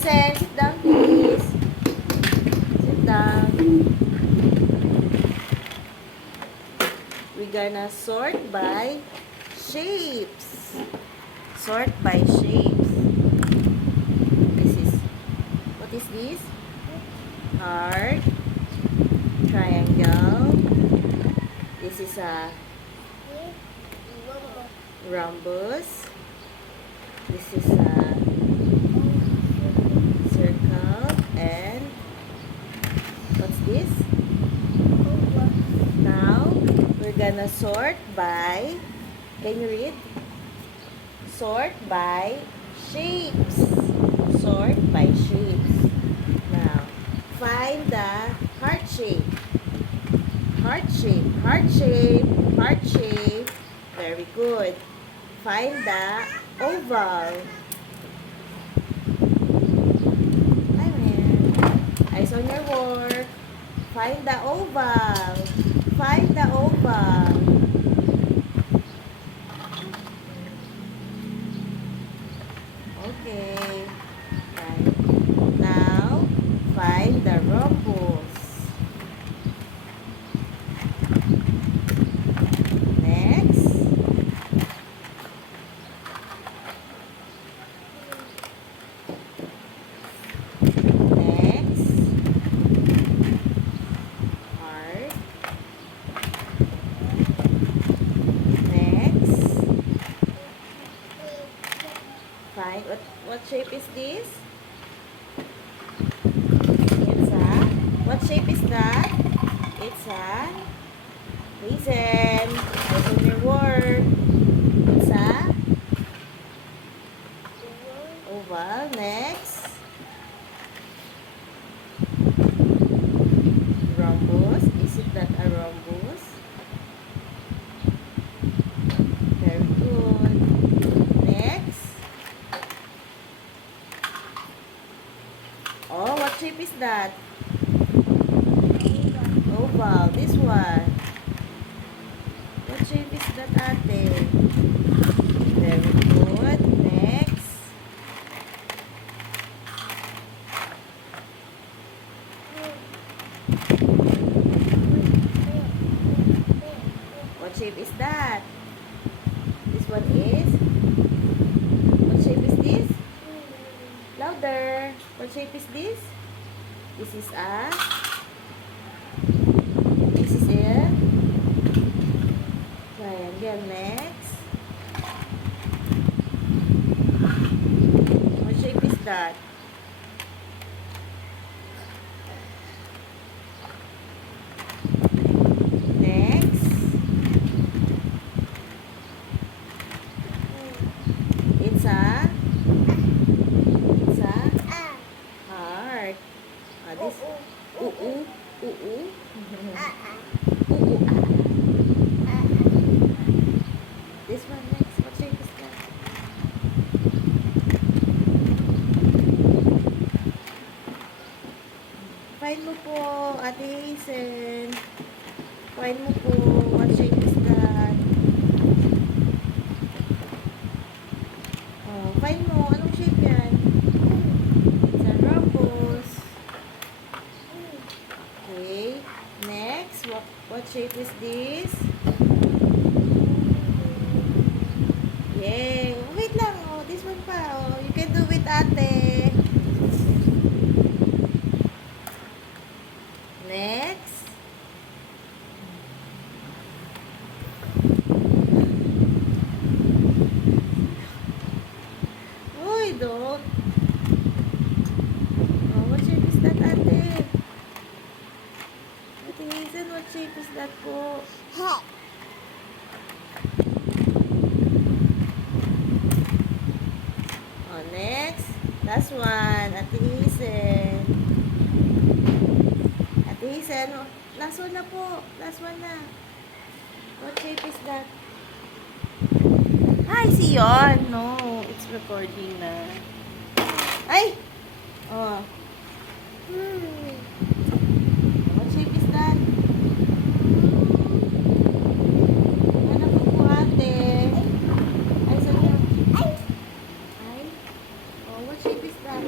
Hazel, sit down please. Sit down. We're gonna sort by shapes. Sort by shapes. What is this? Heart. Triangle. This is a rhombus. This is a circle. And what's this? Now, we're gonna sort by, can you read? Sort by shapes. Sort by shapes. Now, find the heart shape. Heart shape, heart shape, heart shape. Very good. Find the oval. Amen. Eyes on your work. Find the oval. Find the oval. Okay. Right. Now, find the rhombus. Next. Next. Heart. Next. Find what shape is this? It's a, what shape is that? It's a reason. What's on your work? It's a oval. Next. Rhombus. Is it that a rhombus? Very good. Next. Oh, what shape is that? Oval. This one. What shape is that, ate? Very good. Next. What shape is that? This one is? What shape is this? Louder. What shape is this? This is a? This is a triangle. Next. What shape is that? Next. It's a? It's a heart. This. Ooh. This one next. What shape is that? Find mo po, Ate Hazel. Find mo po. What shape is that? Oh, find mo. Anong shape yan? It's a rhombus. Okay. Next. What shape is this? Yay. Wait lang. Oh, this one pa. Oh, you can do it, ate. Next. Uy, don't. Oh, what shape is that, ate? Ate Hazel, what shape is that po? Oh, next. Last one. Ate Hazel. Ate Hazel, oh, last one na po. Last one na. What shape is that? Ay, si yon. No, it's recording na. Ay! Oh. What shape is that? Ano po ate? Ay, saan yun? Ay? Oh, what shape is that?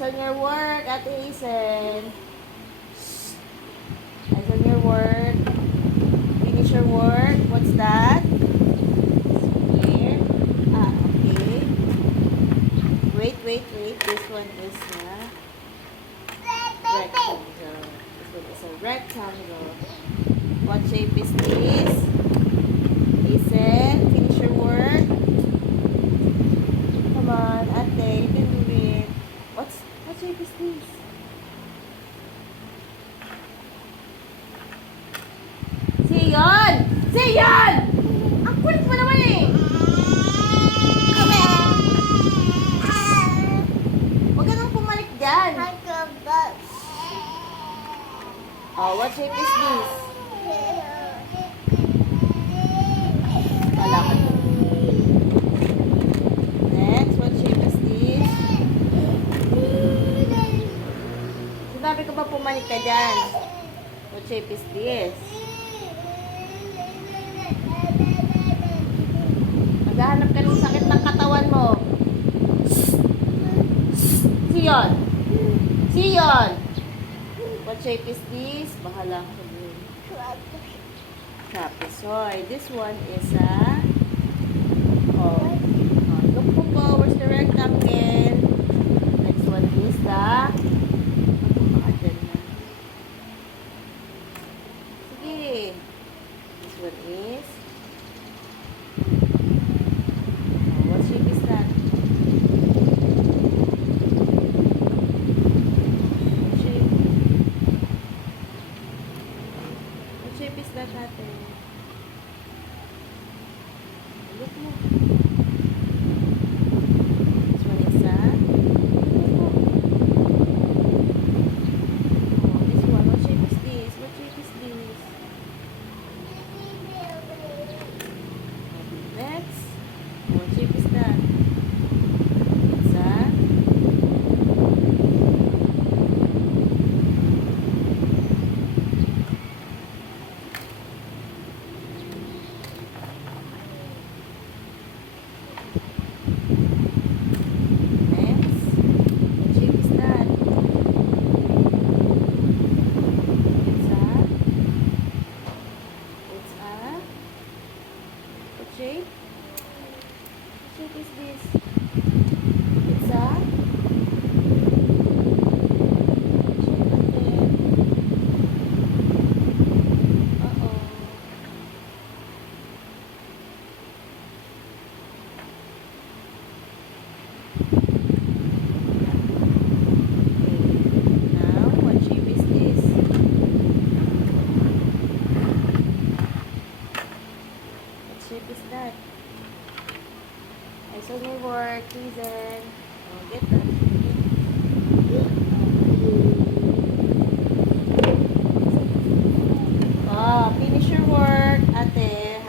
Eyes on your work, Ate Hazel. Eyes on your work. Finish your work. What's that? Square. Ah, okay. Wait. This one is rectangle. This one is a rectangle. What shape is this? Hazel, finish your work. Come on, Ate, you can do it. What shape is this? Siyon! Siyon! Ang kulit mo naman eh! Huwag ka nang pumalik dyan. Oh, what shape is this? Wala ka. Next, what shape is this? Sinabi ko ba pumalik ka dyan? What shape is this? Naghahanap ka ng sakit ng katawan mo. Siyon! Siyon! What shape is this? Bahala ka din. Trapezoid. This one is a... Oh. Look po. Where's the rectangle? Next one is the... Sige. This one is... What shape is that? What shape is that, ate? Look mo. This one is a... Oh, this one. What shape is this? What shape is this? Next. What shape is that? It's a... Next. What shape is that? It's a... What shape? What shape is this? It's a... Uh-oh. Now, what shape is this? What shape is that? Eyes on your work, Hazel. Oh, get that. Oh, finish your work, ate.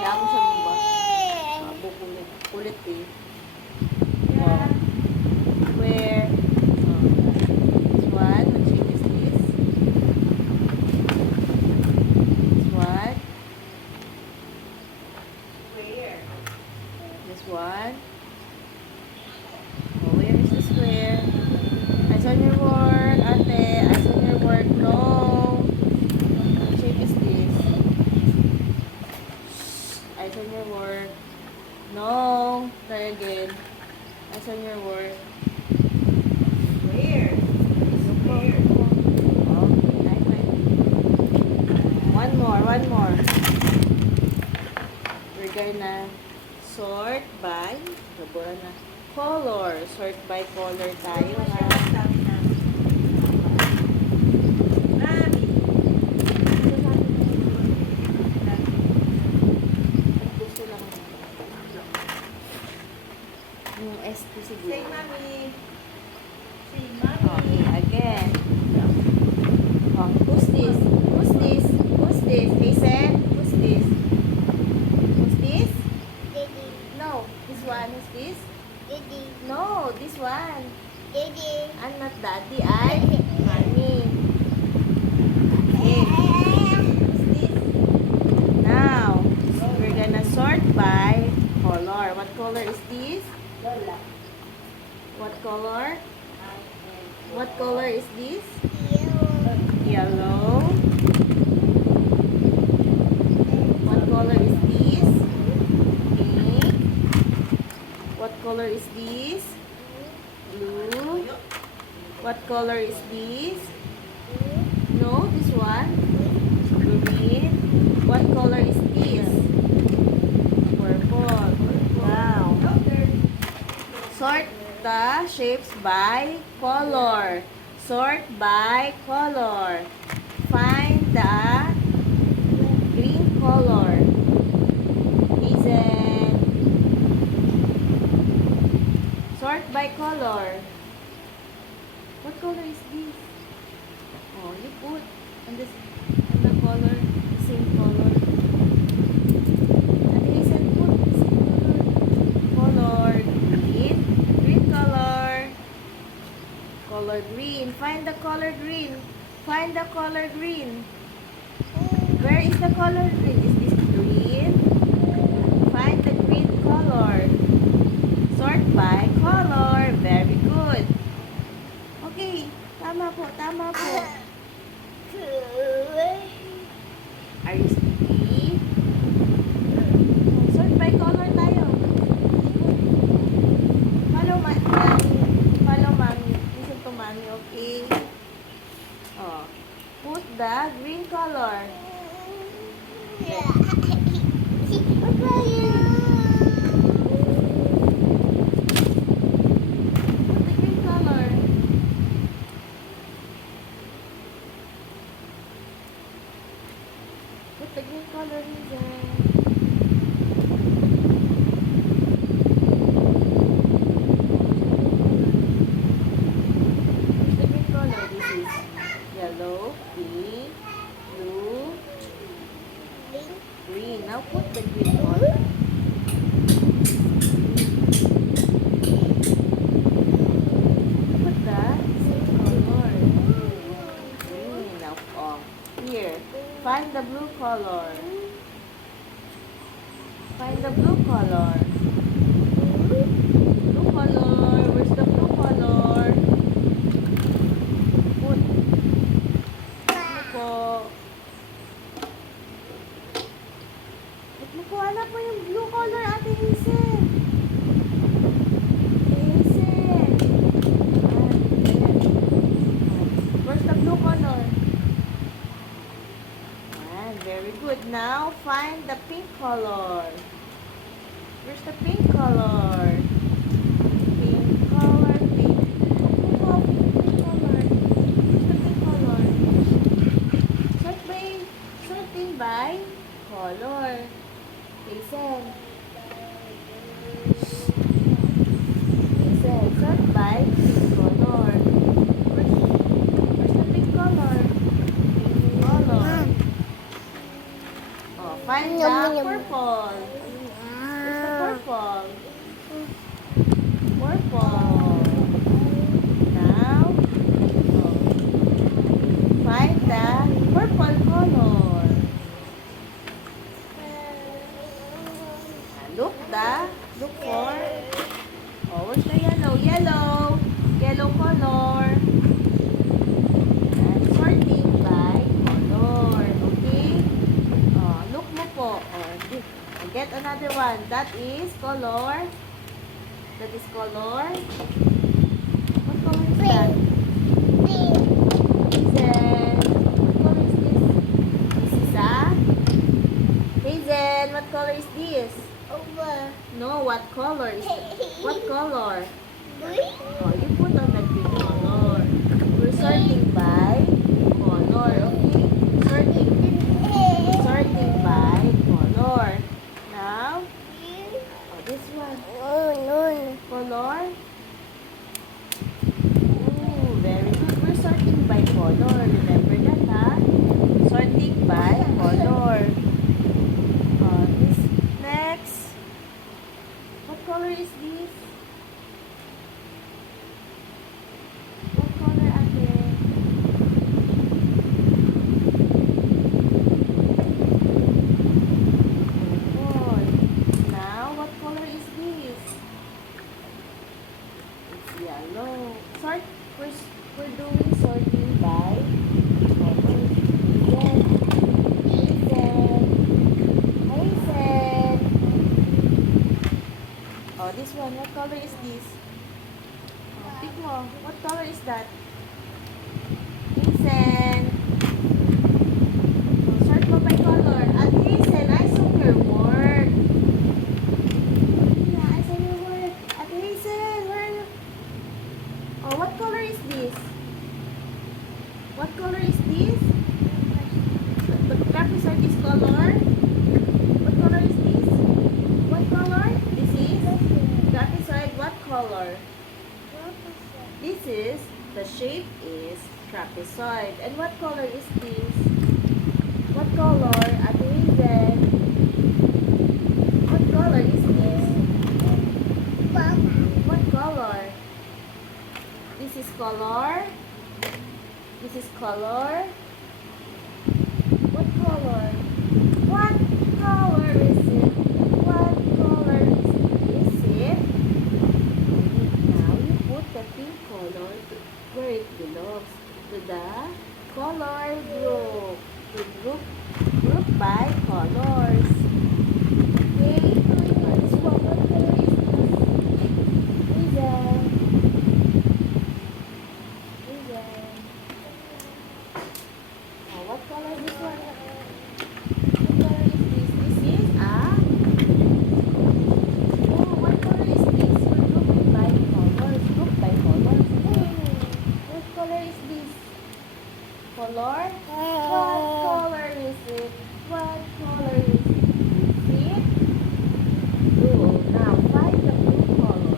Kaya mo siya mong ba? Bukulit. Kulit eh. Oh. Where? Oh. This one. What shape is this? This one. This one. Oh, where is the square? Eyes on your work, ate. Eyes on your work. No. What shape is this? Eyes on your work. No. Try again. Eyes on your work. Where? Where? Oh, nice. One more. We're gonna sort by color. Sort by color tayo, ha? Gusto lang. Yung ST siguro. Say mommy. Say Okay, mommy. again. Oh, who's this? Who's this? Who's this? Hazel? Who's this? Who's this? No. This one. Who's this? No, this one. I'm not daddy. I'm mommy. Okay. Who's this? Now, we're gonna sort by color. What color is this? Lola. What color? What color is this? Yellow. Yellow. What color is this? Pink. What color is this? Blue. What color is this? No, this one. Green. What color is this? Purple. Now, sort the shapes by color. Sort by color. Find the green color. Hazel. Sort by color. What color is this? Oh, you put on the color, the same color. And Hazel put the same color. Color green. Green color. Color green. Find the color green. Find the color green. Where is the color green? Is this green? Find the green color. Sort by color. Very good. Okay. Tama po, tama po. Are you sleepy? Sort by color tayo. Follow mommy. Follow mommy. Listen to mommy, okay? Oh. Put the green color. Put the green color. Put the green color in there. What's the green color? This is yellow, pink, blue, green. Now put the green color. Put the same color. Green. Now, oh, here. Find the blue color. Find the blue color. Blue color. Where's the blue color? Put. Ano po? Ba't mo po alam po yung blue color, Ate Hazel? Ate Hazel. Ayan. Where's the blue color? Very good. Now, find the pink color. Where's the pink color? Pink color, pink. Oh, pink color. Where's the pink color? Sorting by color. Hazel. Hazel, sort by pink color. Where's the pink color? Pink color. Oh, find the purple. Where's the purple? Purple. Now, oh, find the purple color. Look for. Oh, where's the yellow? Yellow color. And sorting by color. Okay? Oh, look mo po. Oh, get another one. That is color. That is color. What color is that? Hazel. What color is this? This is a Hazel. What color is this? No, what color is that? What color? Oh, you put on the green color. We're sorting by color. Okay? Sorting by color. Now, oh, this one. Color. Ooh, very good. We're sorting by color. Remember that, ha? Sorting by color. This next. What color is this? What color, Ate? Oh, this one. What color is this? Oh, pick mo. What color is that? Hazel. Oh, sort mo by color. At Hazel, I saw your work. Yeah, I saw your work. At Hazel, where are you? Oh, what color is this? What color is this? The trapezoid is color? What color is this? What color? This is trapezoid. What color? This is, the shape is trapezoid. And what color is this? What color? At Hazel. What color is this? What color? This is color. This is color. What color? What color is it? What color is it? Now you put the pink color where it belongs, to the color group. The group by colors. Okay? This one, what color is this? Hazel. Hazel. Oh, what color is this one? What color is this? This is oh, what color is this? We're grouping by colors. Group by colors. What color is this? Color? What color is it? What color is it? Is it blue? Now find the blue color.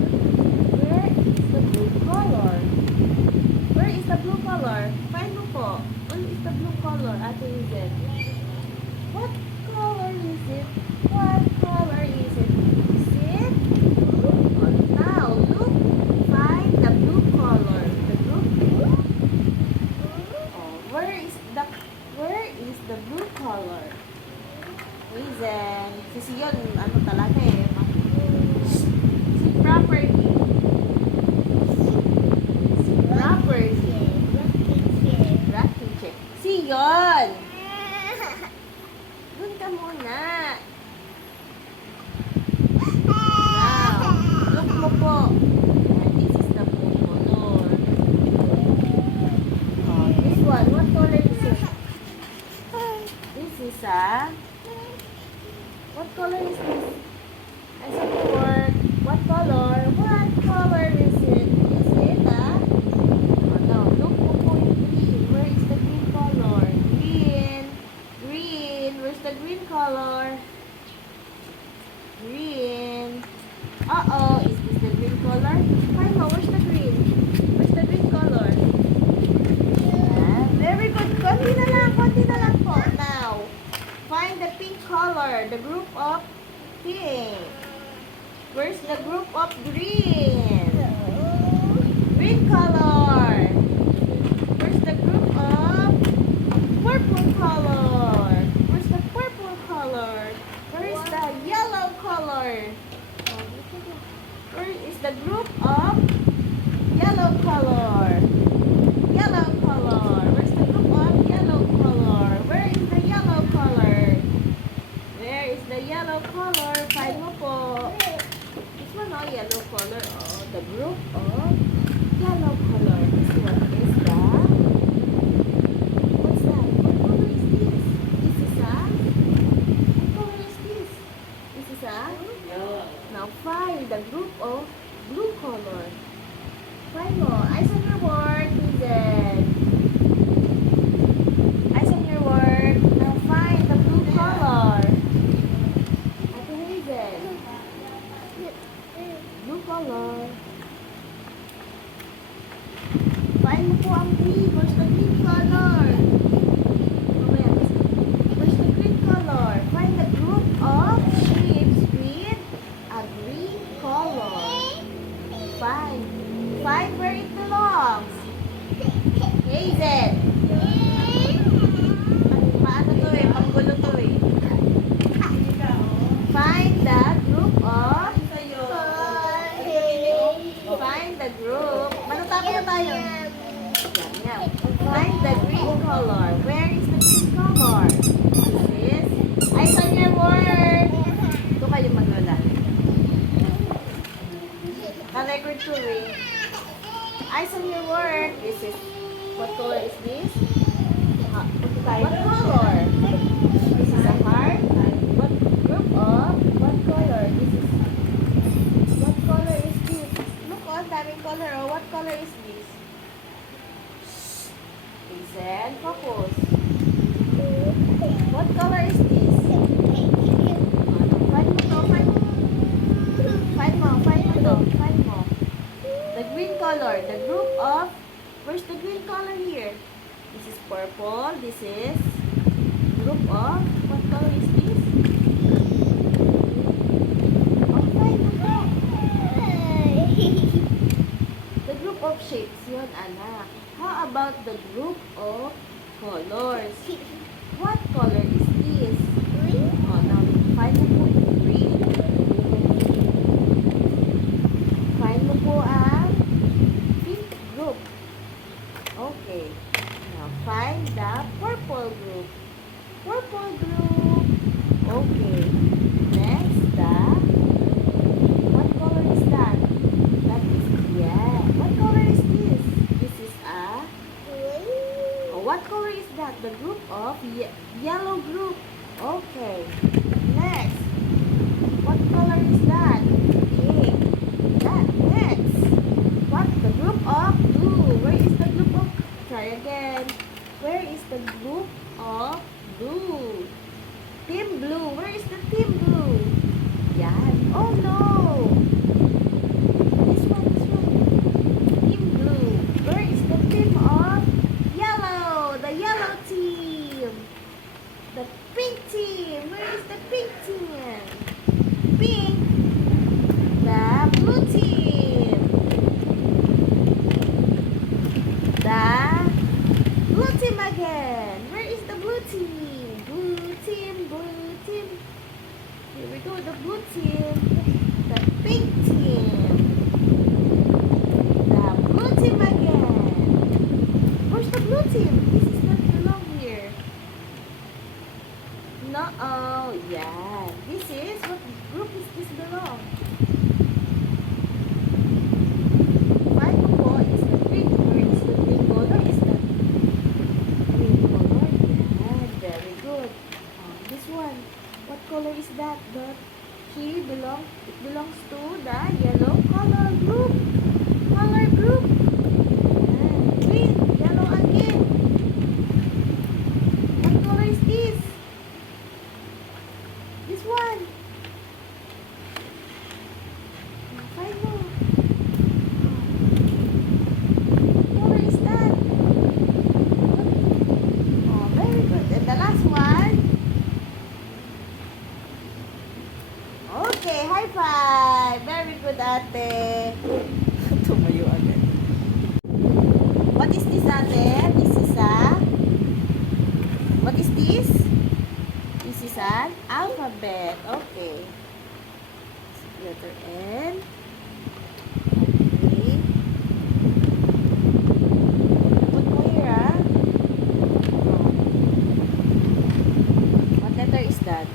Where is the blue color? Where is the blue color? Find mo po. Where is the blue color? Ate Hazel. What color is it? What color is it? Is it blue color? Now look. Find the blue color. The blue. Oh, where is the blue color? Hazel. Kasi yun, ano talaga eh. Si property. Si property. Rocking chair. Si yun. Dun ka muna. Now, look mo po. And this is the blue color. Oh, this one, what color is it? This is what color is this? I saw the word. What color? What color is it? Is it oh no, look mo po yung green. Where is the green color? Green. Green. Where's the green color? Green. Uh-oh. Is this the green color? Find mo. Where's the green? Where's the green color? Yeah. Very good. Konti na lang po. Now, find the pink color. The group of pink. Where's the group of green? Green color. Where's the group of purple color? Where's the purple color? Where is the yellow color? Where is the group of yellow color? Yellow color. Where's the group of yellow color? Where is the yellow color? Where is the yellow color? Find mo po. This one, oh, yellow color. Oh, the group of yellow color. This one is the... What's that? What color is this? This is what color is this? This is now find the group of blue color. Find mo. Eyes on your word, Hazel. Eyes on your word. Now find the blue color. Ate Hazel. Blue color. Find mo po ang green. Where's the green color? Where's the green color? Find the group of shapes with a green color. Find where it belongs. victory. Eyes on your work. This is, what color is this? What color? This is a heart. What group of? What color? This is, what color is this? Look, oh, daming color. Oh, what color is this? Listen, focus. What color is this? Find mo to, find mo. Find mo. The green color, the group of, where's the green color here? This is purple, this is group of, what color is this? Oh, find mo to. The group of shapes, yun anak. How about the group of colors? What color is this? Oh, now, find mo po yung green. Find mo po ang pink group. Okay. Now, find the purple group. Purple group. Okay. Next, the, what color is that? That is, yeah. What color is this? This is a, oh, what color is that? The group of yellow group. Okay. Next. What color is that? Pink. That. Next. What? The group of blue. Where is the group of? Try again. Where is the group of blue? Team blue. Where is the team blue? Yan. Oh no. This one. Team blue. Where is the team of yellow? The yellow team. The pink team. Where is the pink team? Pink. The blue team. The blue team again. Where is the blue team? Blue team. Here we go. The blue team. The pink team. The blue team again. Where's the blue team? This is not belong here. No, oh, yeah. This is, what group is this belong? Find mo po is the green. Where is the green color? Is the green color? Yeah, very good. This one. What color is that? The it belongs to the yellow color group. Color group. Yeah, green, yellow again. What color is this? This one. Find mo. What color is that? Oh, very good. And the last one. Okay, high five. Very good, ate. Tumayo agad. What is this, ate? This is a, what is this? This is an alphabet. Okay. Letter N. Okay. Put mo here, ah. What letter is that?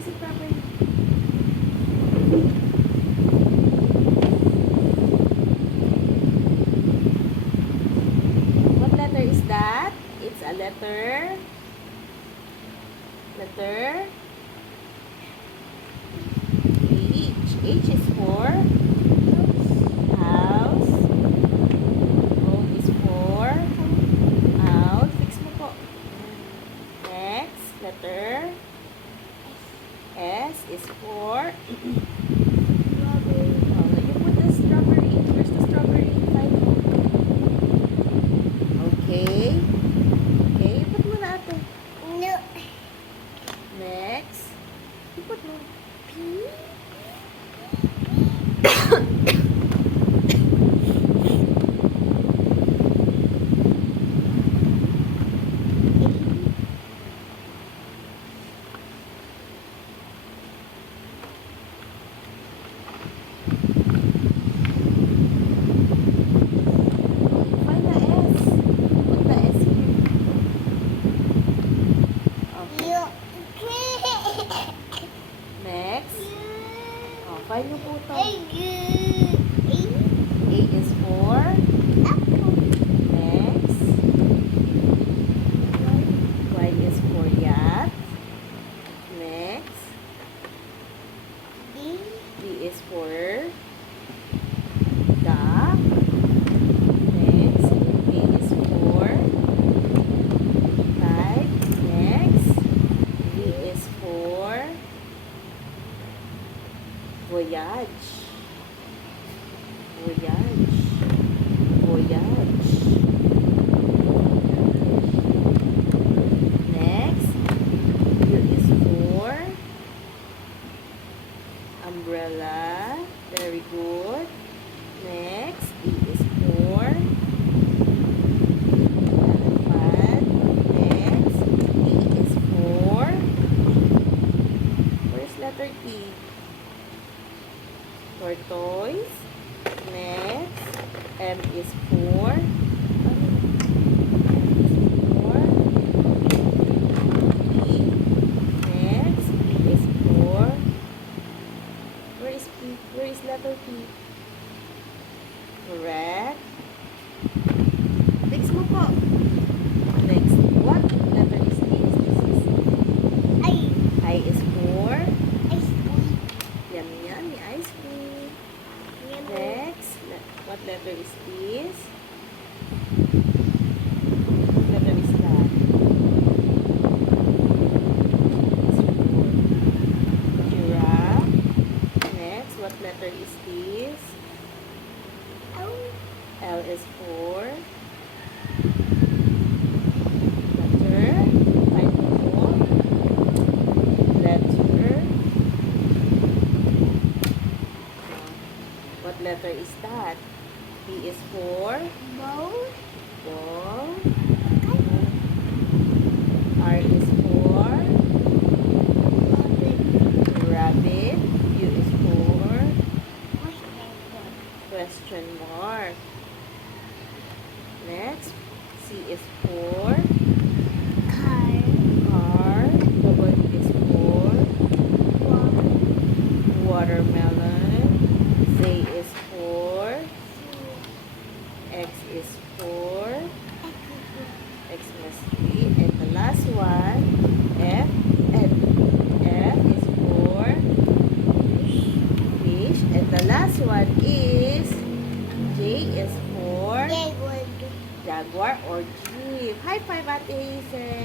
Sit properly. What letter is that? It's a letter. H. H is for house. O is for out. Fix mo po. Next, letter S is for strawberry. Oh, you put the strawberry. Where's the strawberry? Okay. Okay, put mo na ate. No. Next. You put mo. P. Basahin niyo po ito. A. A is for next. Y is for yacht. Next. D is for duck. Next. A is for kite. Next. V is for voyage. Voyage. Voyage. Next. U is for umbrella. Very good. Next. E is for elephant. Next. T is for, where's letter T? Tortoise. Next. M is for, P. Next. P is for, where is P? Where is letter P? Correct. Next mo po. Next. What letter is this? This is I is for, yummy ice cream. Next. What letter is this? What letter is that? It's for giraffe. Next. What letter is this? L is for letter. Find mo. Letter. What letter is that? B is for ball. R is for rabbit. U is for question mark. Next, C is for car. W is for watermelon. Z is for X is for Xmas tree. And the last one, F. And F is for fish. And the last one is J is for jaguar or jeep. High five, Ate Hazel.